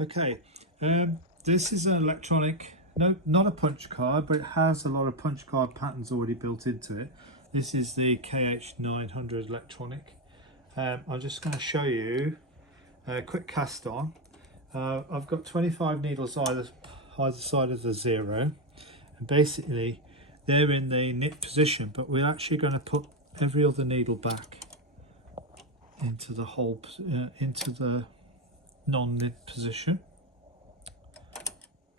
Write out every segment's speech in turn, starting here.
Okay, this is an electronic, no, not a punch card, but it has a lot of punch card patterns already built into it. This is the KH900 electronic. I'm just going to show you a quick cast on. I've got 25 needles either side of the zero, and basically they're in the knit position, but we're actually going to put every other needle back into the hole, into the non-knit position,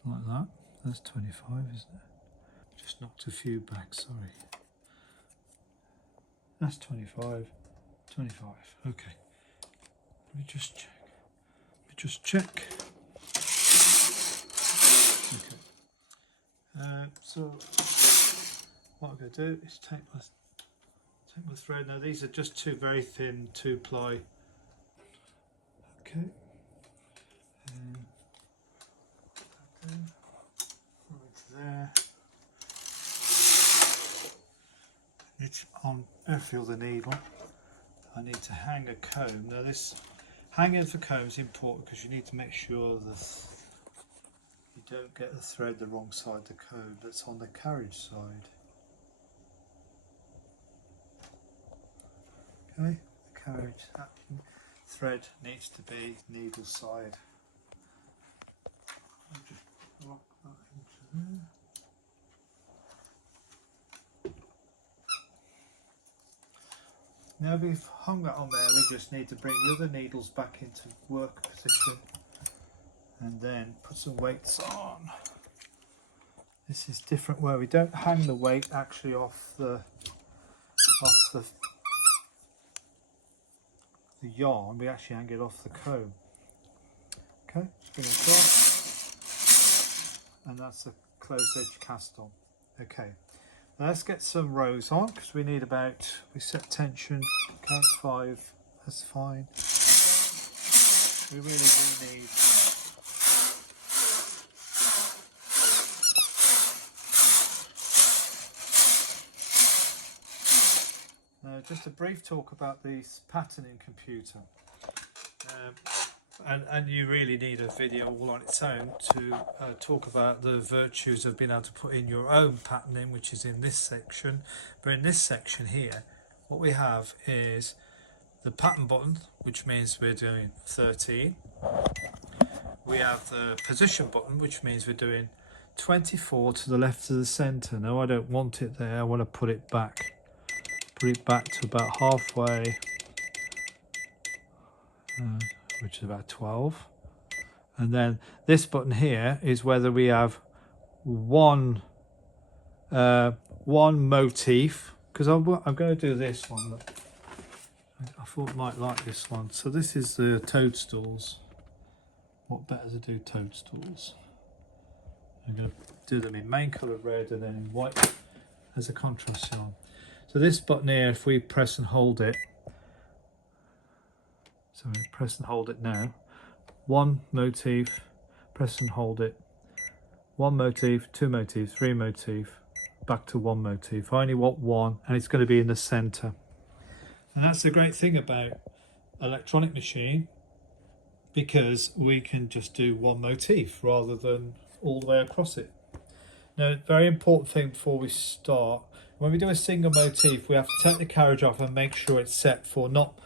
like that. That's 25, isn't it? Just knocked a few back, sorry. That's 25, 25, okay. Let me just check. Okay. So what I'm going to do is take my thread. Now these are just two very thin 2-ply. Okay. Right there. It's on every other needle. I need to hang a comb. Now this hanging of the comb is important because you need to make sure that you don't get the thread the wrong side of the comb. That's on the carriage side. Okay, the carriage, that thread needs to be needle side. I'll just lock that into there. Now we've hung that on there, we just need to bring the other needles back into work position and then put some weights on. This is different where we don't hang the weight actually off the yarn, we actually hang it off the comb. Okay, bring it across, and that's a closed edge cast on. Okay. Now let's get some rows on because we need about, we set tension, count 5, that's fine. We really do need now just a brief talk about this patterning computer. And you really need a video all on its own to talk about the virtues of being able to put in your own patterning, which is in this section. But in this section here, what we have is the pattern button, which means we're doing 13. We have the position button, which means we're doing 24 to the left of the center. Now I don't want it there, I want to put it back to about halfway, which is about 12. And then this button here is whether we have one motif, because I'm going to do this one. I thought I might like this one. So this is the toadstools. What better to do toadstools? I'm going to do them in main colour red and then in white as a contrast yarn. So this button here, if we press and hold it, so we press and hold it now, one motif, press and hold it, one motif, two motifs, three motif, back to one motif. I only want one, and it's going to be in the center. And that's the great thing about electronic machine, because we can just do one motif rather than all the way across it. Now, very important thing before we start, when we do a single motif, we have to take the carriage off and make sure it's set for not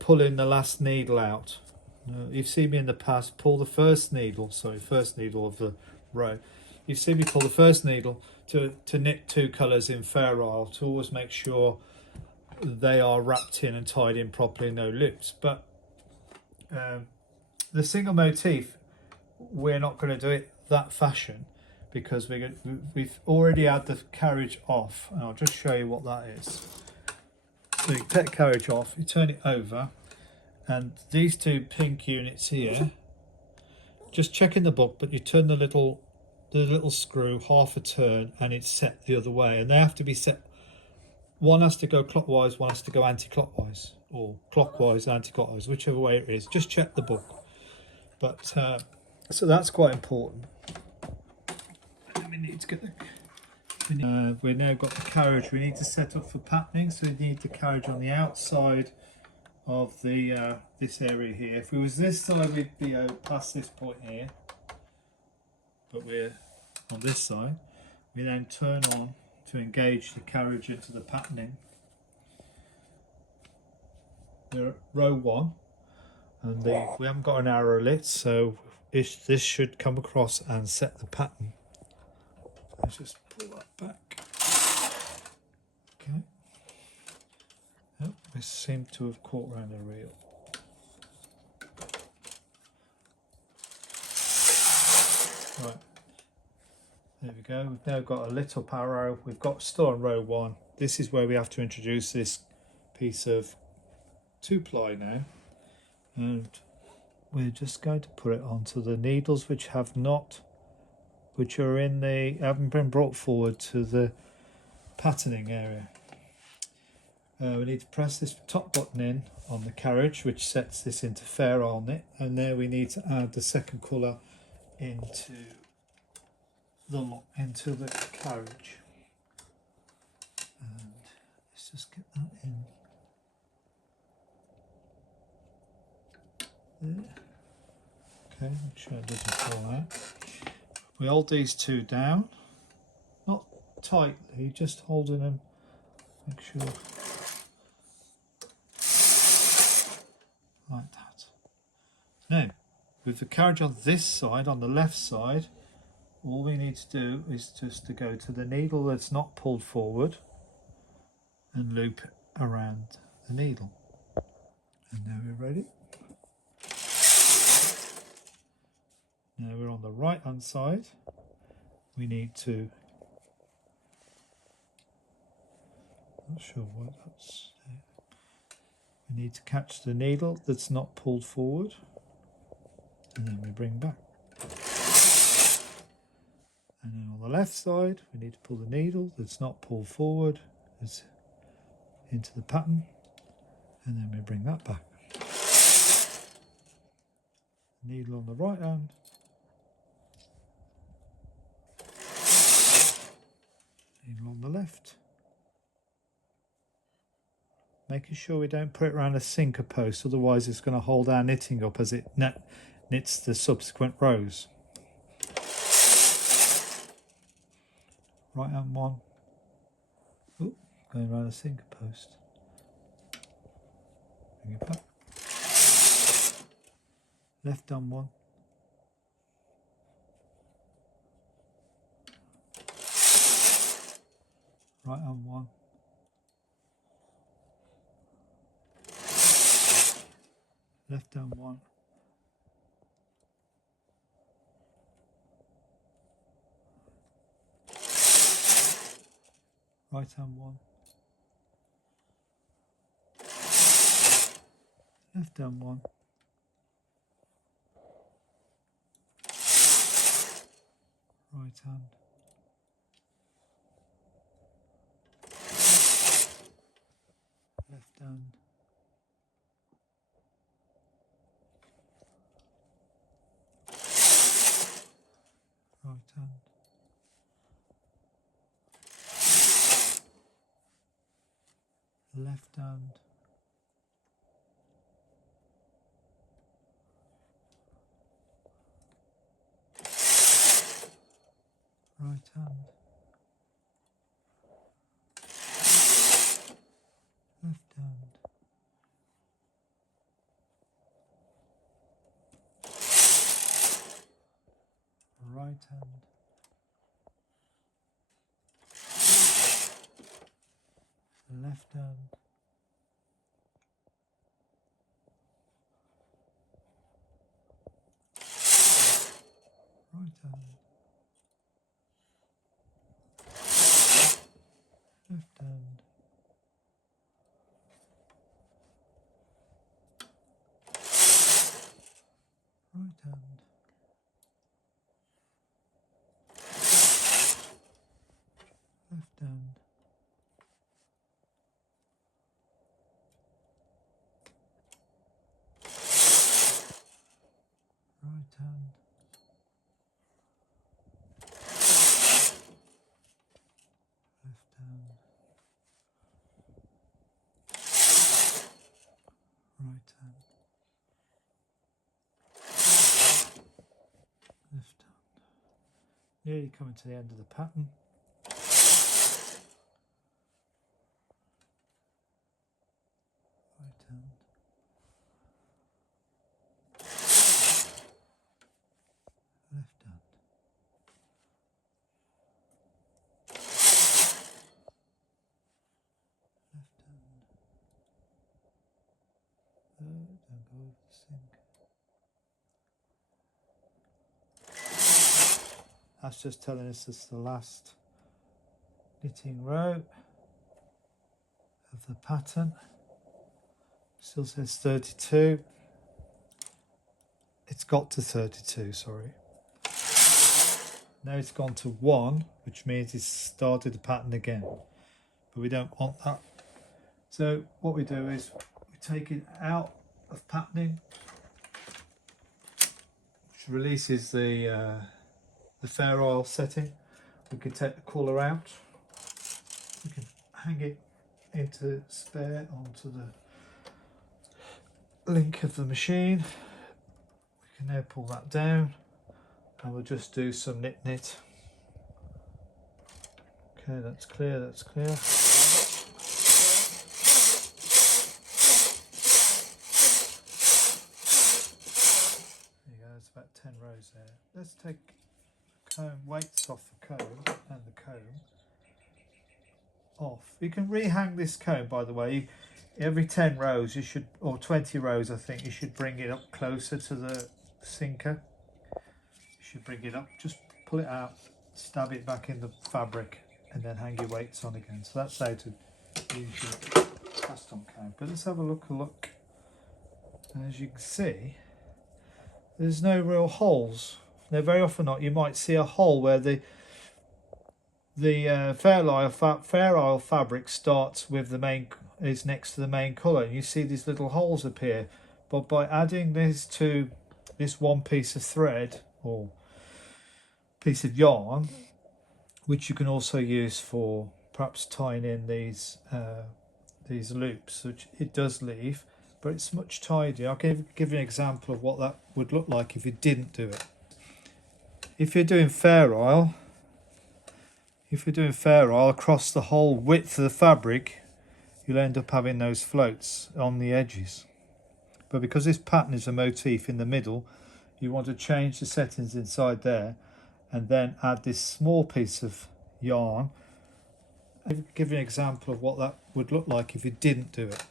pulling the last needle out. You've seen me in the past pull the first needle of the row. You've seen me pull the first needle to knit two colours in Fair Isle to always make sure they are wrapped in and tied in properly, no loops. But the single motif, we're not going to do it that fashion because we've already had the carriage off, and I'll just show you what that is. So you take the carriage off, you turn it over, and these two pink units here, just check in the book, but you turn the little screw half a turn and it's set the other way, and they have to be set. One has to go clockwise, one has to go anti-clockwise, or clockwise, anti-clockwise, whichever way it is. Just check the book. But so that's quite important. We need to get we've now got the carriage we need to set up for patterning, so we need the carriage on the outside of the this area here. If it was this side, we'd be past this point here, but we're on this side. We then turn on to engage the carriage into the patterning. We're at row 1, and we haven't got an arrow lit, so this should come across and set the pattern. Let's just pull that back. Okay. Oh, we seem to have caught around the reel. Right. There we go. We've now got a lit up arrow. We've got still on row 1. This is where we have to introduce this piece of 2-ply now, and we're just going to put it onto the needles which have not, which are in the, haven't been brought forward to the patterning area. We need to press this top button in on the carriage, which sets this into fair on knit, and there we need to add the second colour into the carriage. And let's just get that in there. Okay, make sure it doesn't fall out. We hold these two down, not tightly, just holding them, make sure, like that. Now, with the carriage on this side, on the left side, all we need to do is just to go to the needle that's not pulled forward and loop around the needle. And now we're ready. Now we're on the right hand side. We need to, not sure what that's, we need to catch the needle that's not pulled forward, and then we bring back. And then on the left side, we need to pull the needle that's not pulled forward into the pattern, and then we bring that back. Needle on the right hand, needle on the left. Making sure we don't put it around a sinker post, otherwise it's going to hold our knitting up as it knits the subsequent rows. Right hand one. Ooh, going around a sinker post. Bring it back. Left hand one. Right hand one. Left hand one. Right hand one. Left hand one. Right hand. Left hand. Right hand. Left hand. Right hand. Left hand. Right hand. Left hand. Right hand. Left hand. Right hand. Left hand. Right hand. Nearly coming to the end of the pattern. Right hand. Left hand. Left hand. Don't go over the sink. That's just telling us it's the last knitting row of the pattern. Still says 32. It's got to 32, sorry. Now it's gone to 1, which means it's started the pattern again. But we don't want that. So what we do is we take it out of patterning, which releases the fair oil setting. We can take the colour out. We can hang it into spare onto the link of the machine. We can now pull that down and we'll just do some knit. Okay, that's clear, that's clear. There you go, there's about 10 rows there. Let's take comb weights off the comb and the comb off. You can rehang this comb, by the way. Every 10 rows you should, or 20 rows I think, you should bring it up closer to the sinker. You should bring it up, just pull it out, stab it back in the fabric and then hang your weights on again. So that's how to use your cast on comb. But let's have a look. And as you can see, there's no real holes. Now very often not, you might see a hole where the fair oil fabric starts with the main, is next to the main colour, and you see these little holes appear. But by adding this to this one piece of thread or piece of yarn, which you can also use for perhaps tying in these loops, which it does leave, but it's much tidier. I'll give you an example of what that would look like if you didn't do it. If you're doing fair oil across the whole width of the fabric, you'll end up having those floats on the edges. But because this pattern is a motif in the middle, you want to change the settings inside there and then add this small piece of yarn. I'll give you an example of what that would look like if you didn't do it.